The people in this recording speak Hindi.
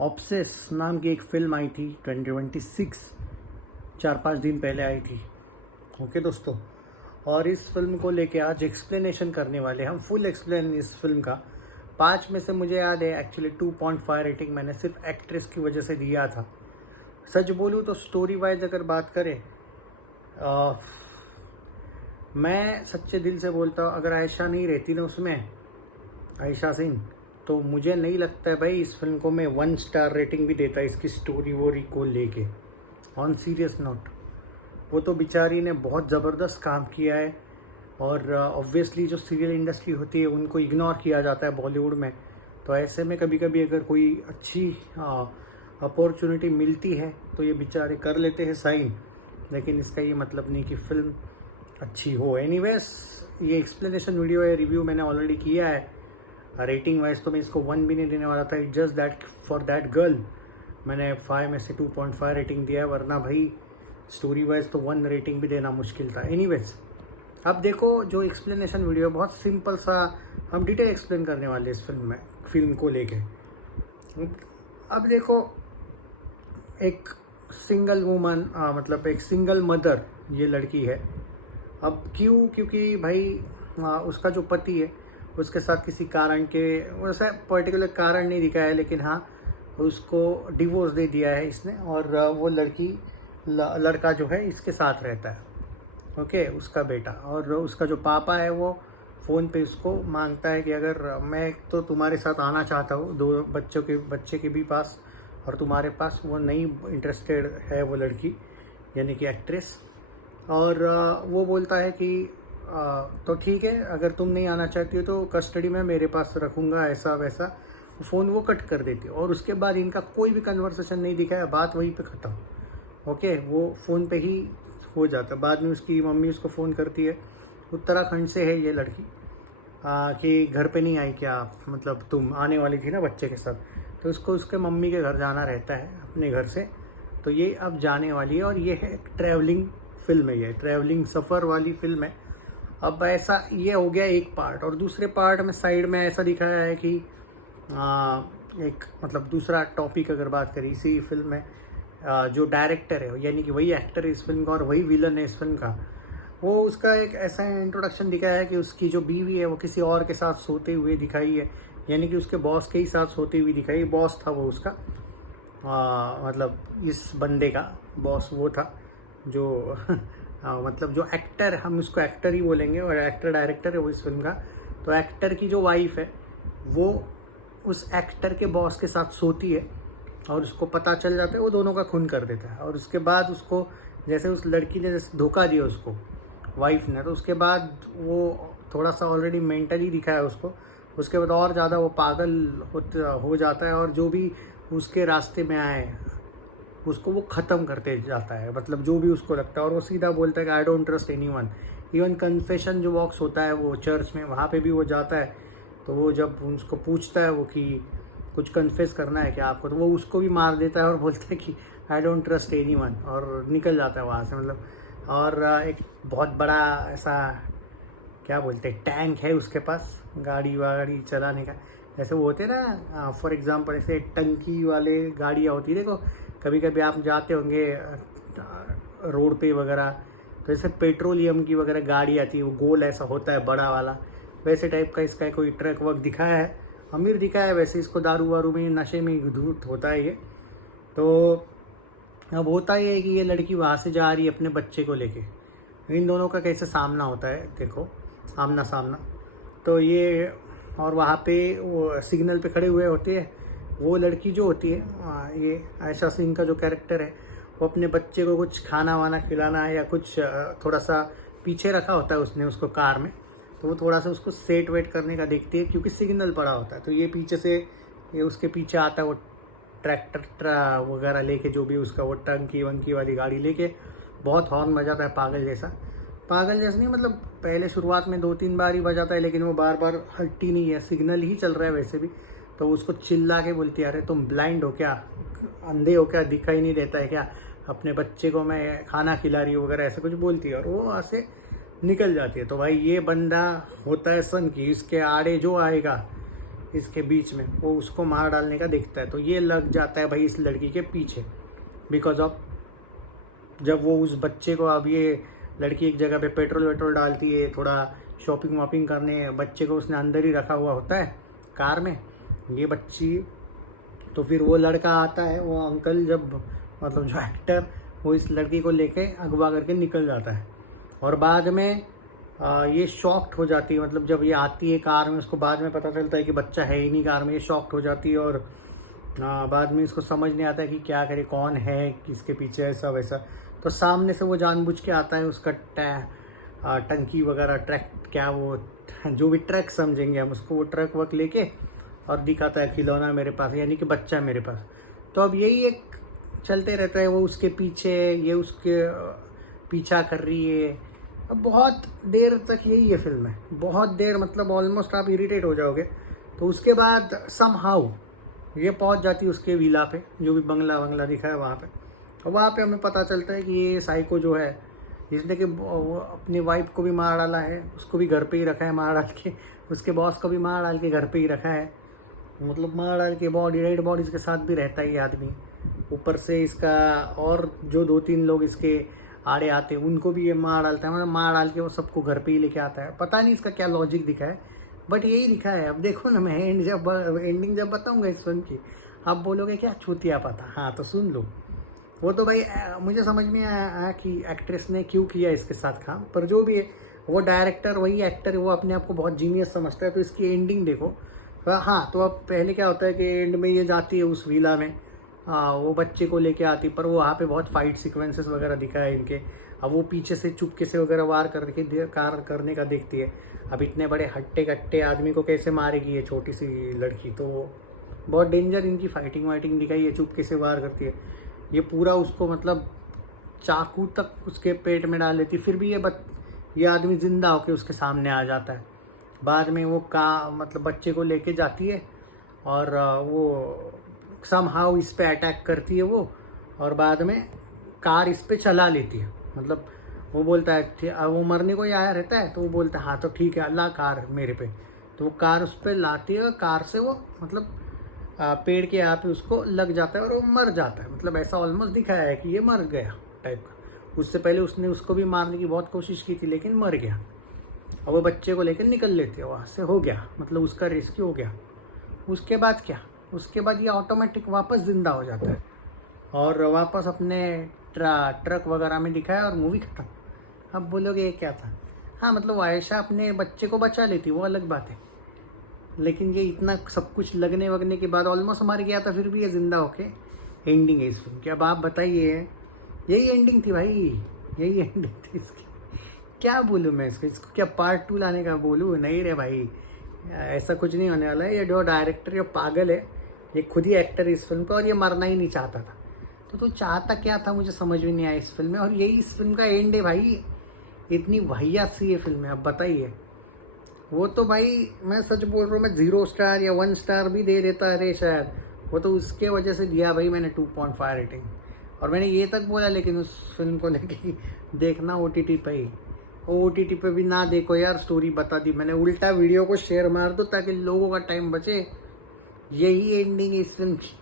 ऑब्सेस नाम की एक फ़िल्म आई थी 2026, 4-5 दिन पहले आई थी। ओके दोस्तों, और इस फिल्म को लेके आज एक्सप्लेनेशन करने वाले हम, फुल एक्सप्लेन इस फिल्म का। 5 में से मुझे याद है एक्चुअली 2.5 रेटिंग मैंने सिर्फ एक्ट्रेस की वजह से दिया था। सच बोलूँ तो स्टोरी वाइज अगर बात करें, मैं सच्चे दिल से बोलता हूँ, अगर आयशा नहीं रहती ना उसमें, आयशा सिंह, तो मुझे नहीं लगता है भाई इस फिल्म को मैं 1 स्टार रेटिंग भी देता इसकी स्टोरी वोरी को लेके। ऑन सीरियस नोट, वो तो बेचारी ने बहुत ज़बरदस्त काम किया है। और ऑब्वियसली जो सीरियल इंडस्ट्री होती है उनको इग्नोर किया जाता है बॉलीवुड में। तो ऐसे में कभी कभी अगर कोई अच्छी अपॉर्चुनिटी मिलती है तो ये बेचारे कर लेते हैं साइन, लेकिन इसका ये मतलब नहीं कि फ़िल्म अच्छी हो। एनीवेज, ये एक्सप्लेनेशन वीडियो है, रिव्यू मैंने ऑलरेडी किया है। रेटिंग वाइज तो मैं इसको 1 भी नहीं देने वाला था। It just that for that girl मैंने 5 में से 2.5 रेटिंग दिया है, वरना भाई स्टोरी वाइज तो 1 रेटिंग भी देना मुश्किल था। एनीवेज, अब देखो जो एक्सप्लेनेशन वीडियो बहुत सिंपल सा, हम डिटेल एक्सप्लेन करने वाले इस फिल्म को लेके। अब देखो, एक सिंगल वूमन, मतलब एक सिंगल मदर ये लड़की है। अब क्योंकि भाई उसका जो पति है उसके साथ किसी कारण के, वैसा पर्टिकुलर कारण नहीं दिखाया है, लेकिन हाँ उसको डिवोर्स दे दिया है इसने, और वो लड़का जो है इसके साथ रहता है। ओके, उसका बेटा, और उसका जो पापा है वो फ़ोन पे उसको मांगता है कि अगर मैं तो तुम्हारे साथ आना चाहता हूँ, 2 बच्चे के भी पास, और तुम्हारे पास वो नहीं इंटरेस्टेड है वो लड़की, यानी कि एक्ट्रेस। और वो बोलता है कि तो ठीक है, अगर तुम नहीं आना चाहती हो तो कस्टडी में मेरे पास रखूँगा, ऐसा वैसा। फ़ोन वो कट कर देती है, और उसके बाद इनका कोई भी कन्वर्सेशन नहीं दिखाया, बात वहीं पे ख़त्म। ओके, वो फ़ोन पे ही हो जाता। बाद में उसकी मम्मी उसको फ़ोन करती है, उत्तराखंड से है ये लड़की, कि घर पे नहीं आई क्या, मतलब तुम आने वाली थी ना बच्चे के साथ। तो उसको उसके मम्मी के घर जाना रहता है अपने घर से, तो ये अब जाने वाली है। और ये है एक ट्रैवलिंग फिल्म है, ये ट्रैवलिंग सफ़र वाली फिल्म है। अब ऐसा ये हो गया एक पार्ट, और दूसरे पार्ट में साइड में ऐसा दिखाया है कि एक मतलब दूसरा टॉपिक अगर बात करें इसी फिल्म में, जो डायरेक्टर है यानी कि वही एक्टर है इस फिल्म का और वही विलन है इस फिल्म का, वो उसका एक ऐसा इंट्रोडक्शन दिखाया है कि उसकी जो बीवी है वो किसी और के साथ सोते हुए दिखाई है, यानी कि उसके बॉस के ही साथ सोती हुई दिखाई। बॉस था वो उसका, मतलब इस बंदे का बॉस वो था जो मतलब जो एक्टर, हम उसको एक्टर ही बोलेंगे, और एक्टर डायरेक्टर है वो इस फिल्म का। तो एक्टर की जो वाइफ है वो उस एक्टर के बॉस के साथ सोती है, और उसको पता चल जाता है, वो दोनों का खून कर देता है। और उसके बाद उसको, जैसे उस लड़की ने जैसे धोखा दिया उसको, वाइफ ने, तो उसके बाद वो थोड़ा सा ऑलरेडी मेंटली दिखाया उसको। उसके बाद और ज़्यादा वो पागल हो जाता है, और जो भी उसके रास्ते में आए उसको वो ख़त्म करते जाता है, मतलब जो भी उसको लगता है। और वो सीधा बोलता है कि I don't trust anyone. Even confession जो बॉक्स होता है वो चर्च में, वहाँ पे भी वो जाता है। तो वो जब उसको पूछता है वो कि कुछ कन्फेस करना है क्या आपको, तो वो उसको भी मार देता है और बोलता है कि आई डोंट ट्रस्ट एनीवन, और निकल जाता है वहाँ से, मतलब। और एक बहुत बड़ा ऐसा क्या बोलते हैं टैंक है उसके पास, गाड़ी वाड़ी चलाने का। जैसे वो होते हैं ना, फॉर एग्जांपल ऐसे टंकी वाले गाड़ियाँ होती है, देखो कभी कभी आप जाते होंगे रोड पे वगैरह, तो जैसे पेट्रोलियम की वगैरह गाड़ी आती है, वो गोल ऐसा होता है बड़ा वाला, वैसे टाइप का इसका कोई ट्रक वर्क दिखाया है। अमीर दिखाया है वैसे, इसको दारू वारू में, नशे में धूत होता है ये। तो अब होता ये है कि ये लड़की वहाँ से जा रही है अपने बच्चे को लेके। इन दोनों का कैसे सामना होता है देखो, आमना सामना। तो ये, और वहाँ पे वो सिग्नल पे खड़े हुए होते हैं, वो लड़की जो होती है, ये आयशा सिंह का जो कैरेक्टर है, वो अपने बच्चे को कुछ खाना वाना खिलाना है या कुछ थोड़ा सा पीछे रखा होता है उसने उसको कार में, तो वो थोड़ा सा उसको सेट वेट करने का देखती है क्योंकि सिग्नल पड़ा होता है। तो ये पीछे से, ये उसके पीछे आता है वो ट्रैक्टर वगैरह लेके, जो भी उसका वो टंकी वंकी वाली गाड़ी लेके, बहुत हॉर्न बजाता है पागल जैसा। पागल जैसा नहीं, मतलब पहले शुरुआत में 2-3 बार ही बजाता है, लेकिन वो बार बार हटती नहीं है, सिग्नल ही चल रहा है वैसे भी। तो उसको चिल्ला के बोलती है, अरे तुम ब्लाइंड हो क्या, अंधे हो क्या, दिखाई नहीं देता है क्या, अपने बच्चे को मैं खाना खिला रही हूँ वगैरह, ऐसे कुछ बोलती है, और वो वहाँ से निकल जाती है। तो भाई ये बंदा होता है सन की, इसके आड़े जो आएगा इसके बीच में, वो उसको मार डालने का देखता है, तो ये लग जाता है भाई इस लड़की के पीछे, बिकॉज ऑफ जब वो उस बच्चे को, अब ये लड़की एक जगह पे पेट्रोल वेट्रोल डालती है, थोड़ा शॉपिंग वॉपिंग करने, बच्चे को उसने अंदर ही रखा हुआ होता है कार में, ये बच्ची, तो फिर वो लड़का आता है, वो अंकल, जब मतलब जो एक्टर, वो इस लड़की को लेके अगवा करके निकल जाता है। और बाद में ये शॉक्ड हो जाती है, मतलब जब ये आती है कार में, उसको बाद में पता चलता है कि बच्चा है ही नहीं कार में, ये शॉक्ड हो जाती है। और बाद में इसको समझ नहीं आता है कि क्या करे, कौन है, किसके पीछे, ऐसा वैसा। तो सामने से वो जानबूझ के आता है, उसका टंकी वगैरह, ट्रक, क्या वो जो भी ट्रक समझेंगे हम उसको, वो ट्रक वक लेके और दिखाता है खिलौना मेरे पास, यानी कि बच्चा मेरे पास। तो अब यही एक चलते रहता है, वो उसके पीछे, ये उसके पीछा कर रही है। अब बहुत देर तक यही है फिल्म है, बहुत देर, मतलब ऑलमोस्ट आप इरिटेट हो जाओगे। तो उसके बाद समहाउ ये पहुंच जाती है उसके विला पे, जो भी बंगला वंगला दिखा है वहाँ पे। और वहाँ पे हमें पता चलता है कि ये साइको जो है, जिसने कि अपनी वाइफ को भी मार डाला है, उसको भी घर पे ही रखा है मार डाल के, उसके बॉस को भी मार डाल के घर पे ही रखा है, मतलब मार डाल के बॉडी, डेड बॉडीज़ के साथ भी रहता है ये आदमी। ऊपर से इसका और जो 2-3 लोग इसके आड़े आते हैं उनको भी ये मार डालता है, मतलब मार डाल के वो सबको घर पे ही लेके आता है। पता नहीं इसका क्या लॉजिक दिखा है, बट यही दिखा है। अब देखो ना, मैं एंडिंग जब बताऊंगा इस फिल्म की, आप बोलोगे क्या छूतिया पता, हाँ तो सुन लो। वो तो भाई मुझे समझ में आया कि एक्ट्रेस ने क्यों किया इसके साथ काम, पर जो भी है, वो डायरेक्टर वही एक्टर है, वो अपने आप को बहुत जीनियस समझता है। तो इसकी एंडिंग देखो। हाँ, तो अब पहले क्या होता है कि एंड में ये जाती है उस विला में, वो बच्चे को लेके आती, पर वो वहाँ पे बहुत फाइट सीक्वेंसेस वगैरह दिखा है इनके। अब वो पीछे से चुपके से वगैरह वार करने का देखती है। अब इतने बड़े हट्टे कट्टे आदमी को कैसे मारेगी ये छोटी सी लड़की, तो बहुत डेंजर इनकी फाइटिंग वाइटिंग दिखाई है, चुपके से वार करती है। ये पूरा उसको मतलब चाकू तक उसके पेट में डाल लेती, फिर भी ये आदमी जिंदा होके उसके सामने आ जाता है। बाद में वो मतलब बच्चे को लेके जाती है और वो समहाउ इस पे अटैक करती है वो, और बाद में कार इस पे चला लेती है। मतलब वो बोलता है, वो मरने को ही आया रहता है, तो वो बोलता है हाँ तो ठीक है, अल्लाह कार मेरे पे। तो वो कार उस पर लाती है, कार से वो मतलब पेड़ के यहाँ पे उसको लग जाता है और वो मर जाता है। मतलब ऐसा ऑलमोस्ट दिखाया है कि ये मर गया टाइप का। उससे पहले उसने उसको भी मारने की बहुत कोशिश की थी, लेकिन मर गया। और वो बच्चे को लेकर निकल लेते हैं वहाँ से, हो गया, मतलब उसका रेस्क्यू हो गया। उसके बाद क्या, उसके बाद ये ऑटोमेटिक वापस ज़िंदा हो जाता है और वापस अपने ट्रक वगैरह में दिखाया और मूवी खत्म। अब बोलोगे ये क्या था? हाँ, मतलब आयशा अपने बच्चे को बचा लेती, वो अलग बात है, लेकिन ये इतना सब कुछ लगने वगने के बाद ऑलमोस्ट मर गया था, फिर भी ये ज़िंदा होके एंडिंग है इस फिल्म की। अब आप बताइए, यही एंडिंग थी भाई, यही एंडिंग थी इसकी। क्या बोलूँ मैं इसको क्या पार्ट 2 लाने का बोलूँ? नहीं रे भाई, ऐसा कुछ नहीं होने वाला है। ये जो डायरेक्टर ये पागल है, ये खुद ही एक्टर इस फिल्म का, और ये मरना ही नहीं चाहता था। तो चाहता क्या था मुझे समझ में नहीं आया इस फिल्म में, और यही इस फिल्म का एंड है भाई। इतनी वाहियात सी ये फिल्म है, अब बताइए। वो तो भाई मैं सच बोल रहा हूँ, मैं 0 स्टार या 1 स्टार भी दे देता अरे शायद, वो तो उसके वजह से दिया भाई मैंने 2.5 रेटिंग। और मैंने ये तक बोला लेकिन उस फिल्म को लेके देखना OTT पे ही, OTT पे भी ना देखो यार, स्टोरी बता दी मैंने, उल्टा वीडियो को शेयर मार दो ताकि लोगों का टाइम बचे। यही एंडिंग है इस फिल्म की।